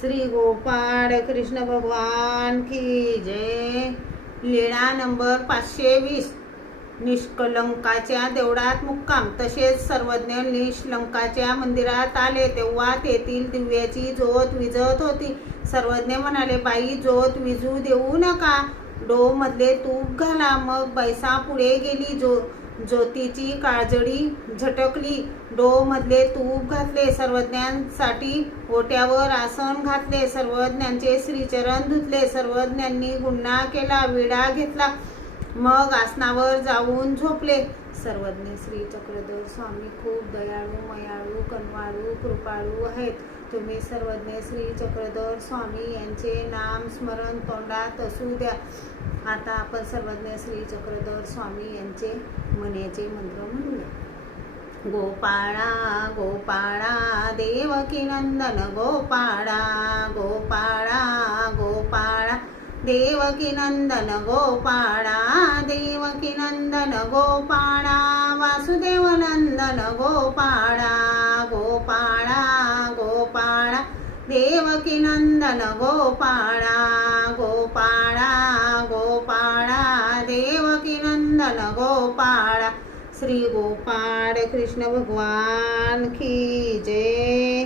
श्री गोपाळ कृष्ण भगवान की जय। लीळा नंबर 520। निष्कलंकाच्या देवळात मुक्काम। तसेच सर्वज्ञ निष्कलंकाच्या मंदिरात आले तेव्हा तेथील दिव्याची ज्योत विझत होती। सर्वज्ञ म्हणाले, बाई, ज्योत विझू देऊ नका, डो मधले तूप घाला। मग बैसा पुढे गेली, ज्योतीची काजळी झटकली, डो मधले तूप घातले, सर्वज्ञांसाठी ओट्यावर आसन घातले, सर्वज्ञांचे श्रीचरण धुतले, सर्वज्ञांनी गुन्हा केला, विडा घेतला, मग आसनावर जाऊन झोपले। सर्वज्ञ श्री चक्रधर स्वामी खूप दयाळू, मयाळू, कनवाळू, कृपाळू आहेत। तुम्ही सर्वज्ञ श्री चक्रधर स्वामी यांचे नाम स्मरण तोंडात असू द्या। आता आपण सर्वज्ञ श्री चक्रधर स्वामी यांचे मनाचे मंत्र म्हणूया। गोपाळा गोपाळा देवकी नंदन गोपाळा, गोपाळा गोपाळा देवकी नंदन गोपाळा, देवकी नंदन गोपाळा, वासुदेव नंदन गोपाळा, गोपाळा गोपाळा देवकी नंदन गोपाळा, गोपाळा गोपाळा देवकी नंदन गोपाळा। श्री गोपाळ कृष्ण भगवान की जय।